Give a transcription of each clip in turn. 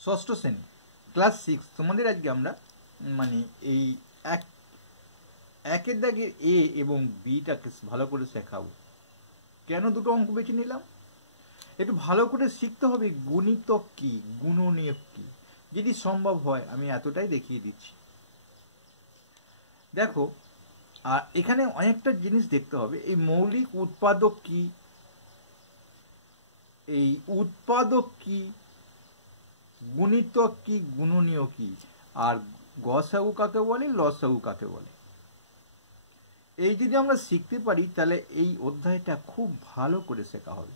ষষ্ঠ শ্রেণী ক্লাস 6 তোমাদের আজকে আমরা মানে এই একের দাগের এ এবং বিটাকে ভালো করে শেখাবো। কেন দুটো অঙ্ক বেছে নিলাম, একটু ভালো করে শিখতে হবে গুণিতক কি, গুণনীয়ক কি। যদি সম্ভব হয় আমি এতটাই দেখিয়ে দিচ্ছি। দেখো, আর এখানে অনেকটা জিনিস দেখতে হবে। এই মৌলিক উৎপাদক কি, এই উৎপাদক কি, গুণিতক কি, গুণনীয় কি, আর গসাগু কাকে বলে, লসাগু কাকে বলে। এই যদি আমরা শিখতে পারি তাহলে এই অধ্যায়টা খুব ভালো করে শেখা হবে।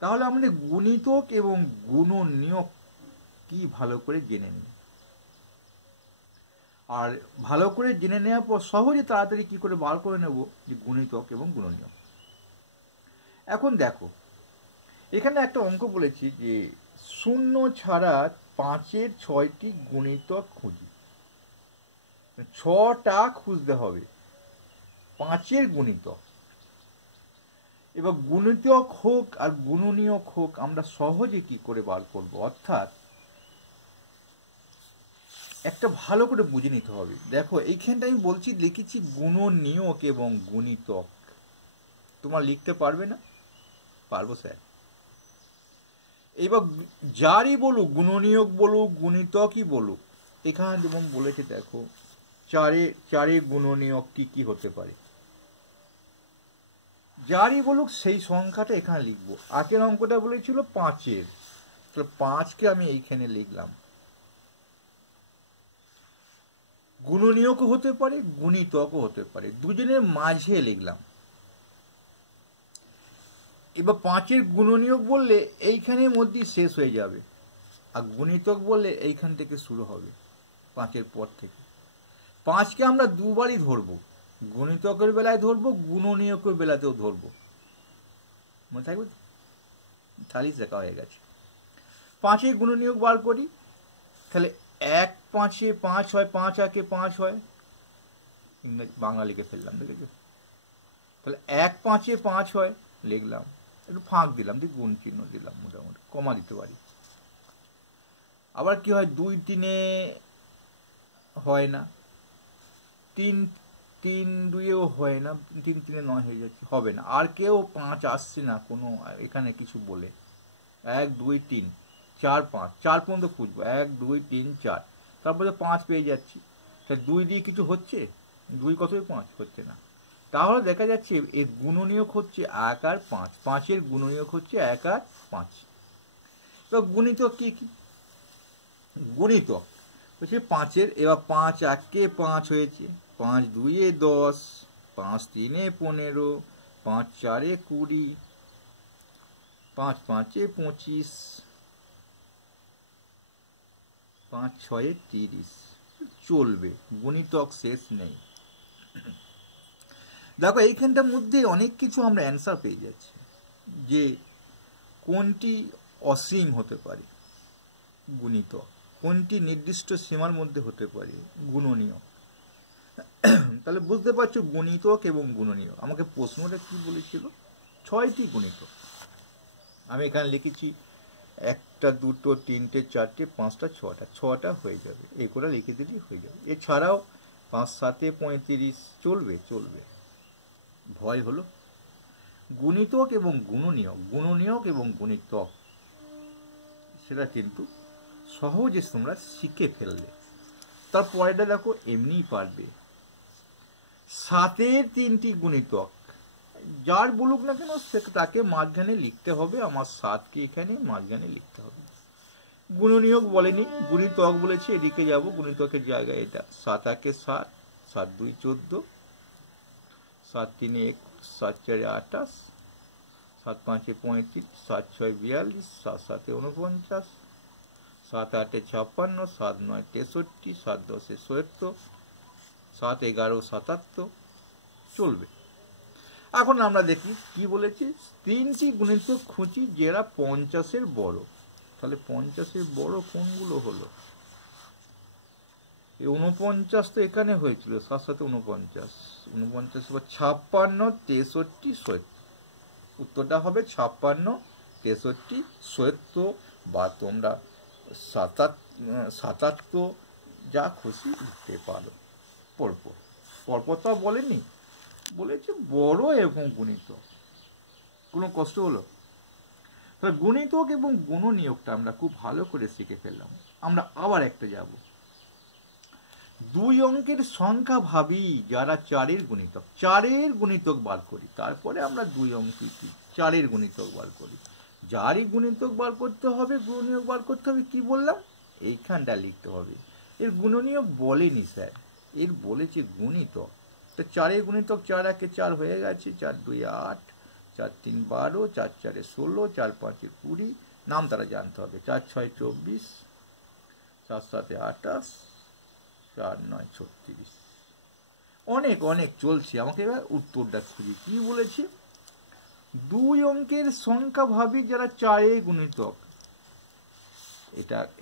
তাহলে আমাদের গুণিতক এবং গুণনীয়ক কি ভালো করে জেনে নিই। আর ভালো করে জেনে নেওয়ার পর সহজে তাড়াতাড়ি কি করে বার করে নেব যে গুণিতক এবং গুণনীয়ক। এখন দেখো, এখানে একটা অঙ্ক বলেছি যে 0 ছাড়া 5-এর 6টি গুণিতক খুঁজি। 6টা খুঁজতে হবে 5-এর গুণিতক। এবার গুণিতক হোক আর গুণনীয়ক হোক আমরা সহজে কি করে বার করব, অর্থাৎ একটা ভালো করে বুঝে নিতে হবে। দেখো এইখানটা আমি বলছি, লিখেছি গুণনীয়ক এবং গুণিতক। তোমরা লিখতে পারবে না? পারবো স্যার। এবার যারই বলুক, গুণনীয়ক বলুক, গুণিতকই বলুক, এখানে যেমন বলেছে দেখো, চারে গুণনীয়ক কি কি হতে পারে। যারই বলুক সেই সংখ্যাটা এখানে লিখবো। আগের অঙ্কটা বলেছিল 5-এর, তাহলে 5কে আমি এইখানে লিখলাম। গুণনীয়কও হতে পারে, গুণিতকও হতে পারে, দুজনের মাঝে লিখলাম। এবার 5-এর গুণনীয়ক বললে এইখানের মধ্যেই শেষ হয়ে যাবে, আর গুণিতক বললে এইখান থেকে শুরু হবে, 5-এর পর থেকে। 5কে আমরা দুবারই ধরবো, গুণিতকের বেলায় ধরবো, গুণনীয়কের বেলাতেও ধরবো। মনে থাকবে? তাহলেই শেখা হয়ে গেছে। 5-এর গুণনীয়ক বার করি, তাহলে 1 5-এ 5 হয়, 5 1-এ 5 হয়। ইংরেজি বাংলা লিখে ফেললাম, দেখেছো? তাহলে 1 5-এ 5 হয়, লিখলাম, একটু ফাঁক দিলাম, দিয়ে গুণ চিহ্ন দিলাম, মোটামুটি কমা দিতে পারি। আবার কি হয়, 2 3-এ হয় না, 3 2-এও হয় না, 3 3-এ 9 হয়ে যাচ্ছে, হবে না। আর কেউ 5 আসছে না কোনো এখানে কিছু বলে। 1 2 3 4 5, 4 পর্যন্ত খুঁজবো, 1 2 3 4, তারপরে 5 পেয়ে যাচ্ছি। তাহলে 2 দিয়ে কিছু হচ্ছে? 2 কতই 5 হচ্ছে না। তাহলে দেখা যাচ্ছে এর গুণনীয়ক হচ্ছে 1 আর 5, 5-এর গুণনীয়ক হচ্ছে 1 আর 5। তো গুণিতক কি কি? গুণিতক হচ্ছে 5-এর, এবার 5 1-এ 5 হয়েছে, 5 2-এ 10, 5 3-এ 15, 5 4-এ 20, 5 5-এ 25, 5 6-এ 30। চলবে, গুণিতক শেষ নেই। দেখো এইখানটার মধ্যে অনেক কিছু আমরা অ্যান্সার পেয়ে যাচ্ছি, যে কোনটি অসীম হতে পারে গুণিতক, কোনটি নির্দিষ্ট সীমার মধ্যে হতে পারে গুণনীয়ক। তাহলে বুঝতে পারছো গুণিতক এবং গুণনীয়ক। আমাকে প্রশ্নটা কি বলেছিল? 6টি গুণিতক। আমি এখানে লিখেছি 1টা 2টো 3টে 4টে 5টা 6টা হয়ে যাবে, এই করে লিখে দিলেই হয়ে যাবে। এছাড়াও 5 7-এ 35 চলবে, চলবে। ভয় হলো? গুণিতক এবং গুণনীয়ক, গুণনীয়ক এবং গুণিতক সেটা কিন্তু সহজে তোমরা শিখে ফেললে। তারপরেটা দেখো, এমনিই পারবে। 7-এর 3টি গুণিতক, যার বলুক না কেন তাকে মাঝখানে লিখতে হবে। আমার 7কে এখানে মাঝখানে লিখতে হবে। গুণনীয়ক বলেনি, গুণিতক বলেছে, এদিকে যাব, গুণিতকের জায়গায় এটা। 7 1-এ 7, 7 2 14, 7 3-এ 21, 7 4-এ 28, 7 5-এ 35, 7 6-এ 42, 7 7-এ 49, 7 8-এ 56, 7 9-এ 63, 7 10-এ 77, 7 11 77 চলবে। এখন আমরা দেখি কি বলেছি। 3টি গুণিতক খুঁজি যারা 50-এর বড়। তাহলে 50-এর বড় কোনগুলো হলো? এই 49 তো এখানে হয়েছিল, 7 7-এ 49, 49 56, 63 70। উত্তরটা হবে 56 63 70। বা তোমরা ৭৭ যা খুশি লিখতে পারো। পরপর পরপর তো বলেনি, বলেছে বড় এবং গুণিতক। কোনো কষ্ট হলো? তাহলে গুণিতক এবং গুণনীয়কটা আমরা খুব ভালো করে শিখে ফেললাম। আমরা আবার একটা যাব, 2 অঙ্কের সংখ্যা ভাবি যারা 4-এর গুণিতক। 4-এর গুণিতক বার করি, তারপরে আমরা 2 অঙ্ক কি 4-এর গুণিতক বার করি। যারই গুণিতক বার করতে হবে, গুণনীয়ক বার করতে হবে, কি বললাম এইখানটা লিখতে হবে। এর গুণনীয়ক বলেনি স্যার, এর বলেছে গুণিতক। তো 4-এর গুণিতক 4 1 4 হয়ে গেছে, 4 2 8, 4 3 12, 4 4 16, 4 5 20, নাম তারা জানতে হবে। 4 6 24, 4 7 28, 4 9 36। অনেক অনেক চলছে, আমাকে এবার উত্তরটা খুঁজি। কি বলেছি? 2 অঙ্কের সংখ্যা ভাবি যারা 4-এর গুণিতক।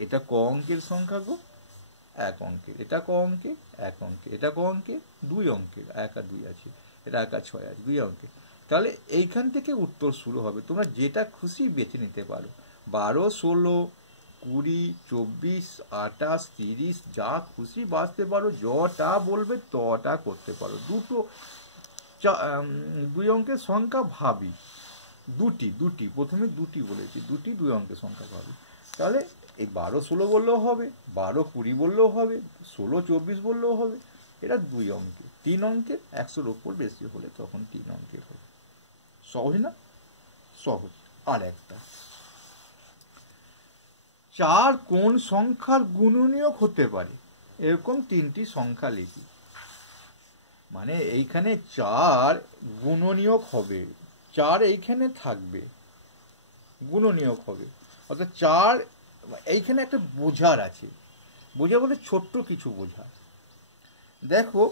এটা ক অঙ্কের সংখ্যা গো? 1 অঙ্কের। এটা ক অঙ্কের? 1 অঙ্কের। এটা ক অঙ্কের? 2 অঙ্কের। 1 আর 2 আছে, এটা 1 আর 6 আছে, 2 অঙ্কের। তাহলে এইখান থেকে উত্তর শুরু হবে। তোমরা যেটা খুশি বেছে নিতে পারো, 12 16 20 24 28 30, যা খুশি বাঁচতে পারো, যটা বলবে তটা করতে পারো। 2 অঙ্কের সংখ্যা ভাবি, দুটি প্রথমে 2টি বলেছি, 2 অঙ্কের সংখ্যা ভাবি। তাহলে এই 12 16 বললেও হবে, 12 20 বললেও হবে, 16 24 বললেও হবে। এটা 2 অঙ্কের। 3 অঙ্কের 100-র ওপর বেশি হলে তখন 3 অঙ্কের হবে। সহজ না? সহজ। আর একটা, 4 কোন সংখ্যার গুণনীয়ক হতে পারে? এরকম 3টি সংখ্যা লিখি। মানে এইখানে 4 গুণনীয়ক হবে, 4 এইখানে থাকবে, গুণনীয়ক হবে। অর্থাৎ 4 এইখানে একটা বোঝার আছে। বোঝা বলে ছোট্ট কিছু বোঝা। দেখো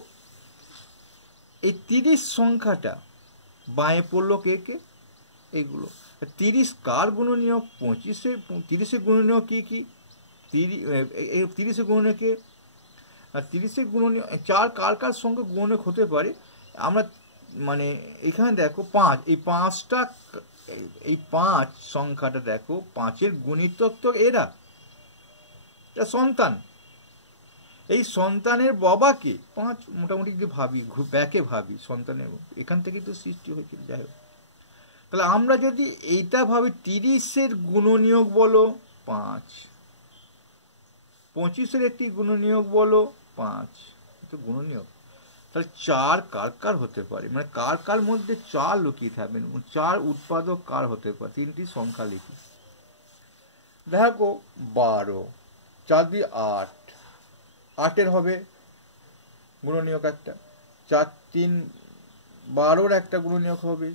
এই 30 সংখ্যাটা বাঁয়ে পড়লো কে কে? এইগুলো। 30 কার গুণনীয়ক? 30-এর গুণনীয়ক কি কি? 30-এর গুণনীয়কে 30-এর গুণনীয়ক 4 কার কার সঙ্গে গুণনীয়ক হতে পারে? আমরা মানে এখানে দেখো 5, এই 5টা, এই 5 সংখ্যাটা দেখো, 5-এর গুণিতক তো এরা, এটা সন্তান। এই সন্তানের বাবাকে 5 মোটামুটি যদি ভাবি, ব্যাকে ভাবি, সন্তানের এখান থেকে তো সৃষ্টি হয়েছিল। যাই হোক, তাহলে আমরা যদি এইটা ভাবি, 30-এর গুণনীয়ক বলো 5, 25-এর একটি গুণনীয়ক বলো 5, এটা গুণনীয়ক। তাহলে 4 কার কার হতে পারে? মানে কার কার মধ্যে 4 লুকিয়ে থাকবেন, 4 উৎপাদক কার হতে পারে? 3টি সংখ্যা লিখি। দেখো 12, 4 2 8, 8-এর হবে গুণনীয়ক একটা, 4 3 12-র একটা গুণনীয়ক হবে।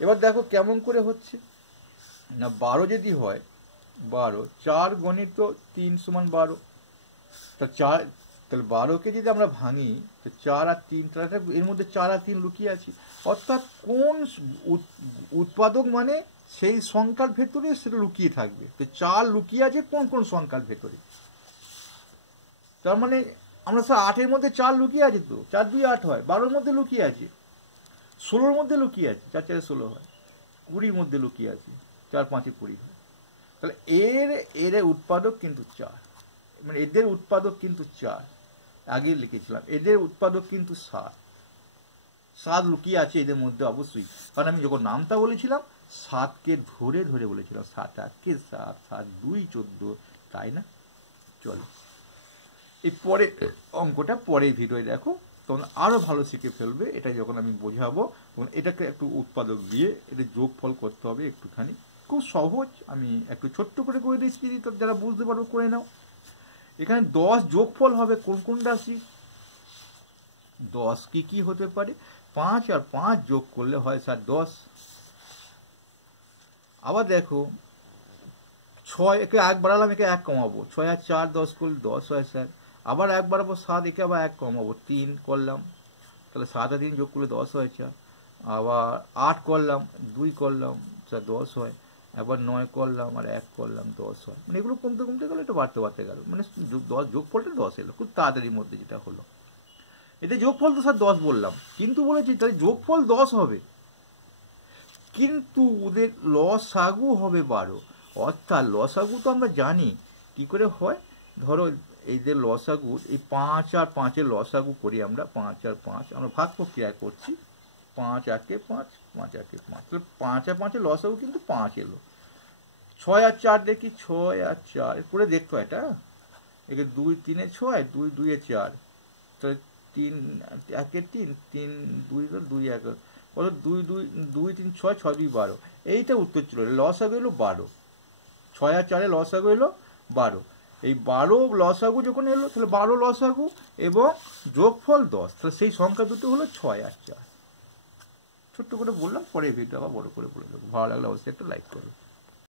এবার দেখো কেমন করে হচ্ছে না, 12 যদি হয়, 12 4 গণিত 3 সমান 12। তা 4, তাহলে 12কে যদি আমরা ভাঙি, তো 4 আর 3, তাহলে এর মধ্যে 4 আর 3 লুকিয়ে আছে। অর্থাৎ কোন উৎপাদক মানে সেই সংখ্যার ভেতরে সেটা লুকিয়ে থাকবে। তো 4 লুকিয়ে আছে কোন কোন সংখ্যার ভেতরে? তার মানে আমরা স্যার 8-এর মধ্যে 4 লুকিয়ে আছে, তো 4 2 8 হয়, 12-র মধ্যে লুকিয়ে আছে, 16-র মধ্যে লুকিয়ে আছে, 4 4 16 হয়, 20-র মধ্যে লুকিয়ে আছে, 4 5 20 হয়। তাহলে এর উৎপাদক কিন্তু 4, মানে এদের উৎপাদক কিন্তু 4। আগে লিখেছিলাম এদের উৎপাদক কিন্তু 7 লুকিয়ে আছে এদের মধ্যে অবশ্যই। কারণ আমি যখন নামটা বলেছিলাম 7কে ধরে ধরে বলেছিলাম, 7 1 7, 7 2 14, তাই না? চলো এই পরে অঙ্কটা পরের ভিডিওয় দেখো, তখন আরো ভালো শিখে ফেলবে। এটা যখন আমি বোঝাবো তখন এটাকে একটু উৎপাদক দিয়ে এটা যোগফল করতে হবে একটুখানি, খুব সহজ। আমি একটু ছোট্ট করে করে দিচ্ছি, যারা বুঝতে পারবো করে নাও। এখানে 10 যোগফল হবে কোন কোন রাশি? 10 কি হতে পারে? 5 আর 5 যোগ করলে হয় স্যার 10। আবার দেখো 6, একে 1 বাড়ালাম, একে 1 কমাবো, 6 আর 4 10 করলে 10 হয় স্যার। আবার 1 বাড়াবো 7, একে আবার 1 কমাবো, 3 করলাম, তাহলে 7 আর 3 যোগ করলে 10 হয় স্যার। আবার 8 করলাম, 2 করলাম স্যার 10 হয়। আবার 9 করলাম আর 1 করলাম, 10 হয়। মানে এগুলো কমতে কমতে গেলো, এটা বাড়তে বাড়তে গেল, মানে 10 যোগফলটা 10 এলো খুব তাড়াতাড়ির মধ্যে যেটা হলো। এতে যোগফল তো স্যার 10 বললাম, কিন্তু বলেছি তাহলে যোগফল 10 হবে, কিন্তু ওদের লসাগু হবে 12। অর্থাৎ লসাগু তো আমরা জানি কি করে হয়, ধরো এই যে লসাগু, এই 5 আর 5-এর লসাগু করি আমরা, 5 আর 5 আমরা ভাগ প্রক্রিয়া করছি, 5 একে 5, 5 একে 5, তাহলে 5 আর 5-এর লসাগু কিন্তু 5 এলো। 6 আর 4 দেখি, 6 আর 4 করে দেখতো এটা, একে 2 3-এ 6, 2 2-এ 4, তাহলে 3 একে 3, 3 2 2 1 কত, 2 2 2 3 6, 6 2 12, এইটা উত্তর ছিল। লসাগু এলো 12, 6 আর 4-এ লসাগু এলো 12। এই 12 লসাগু যখন এলো, তাহলে 12 লসাগু এবং যোগফল 10, তাহলে সেই সংখ্যা দুটো হলো 6 আর 4। ছোট্ট করে বললাম, পরে ভিডিও আবার বড় করে বলে দেবো। ভালো লাগলে অবশ্যই একটা লাইক করো।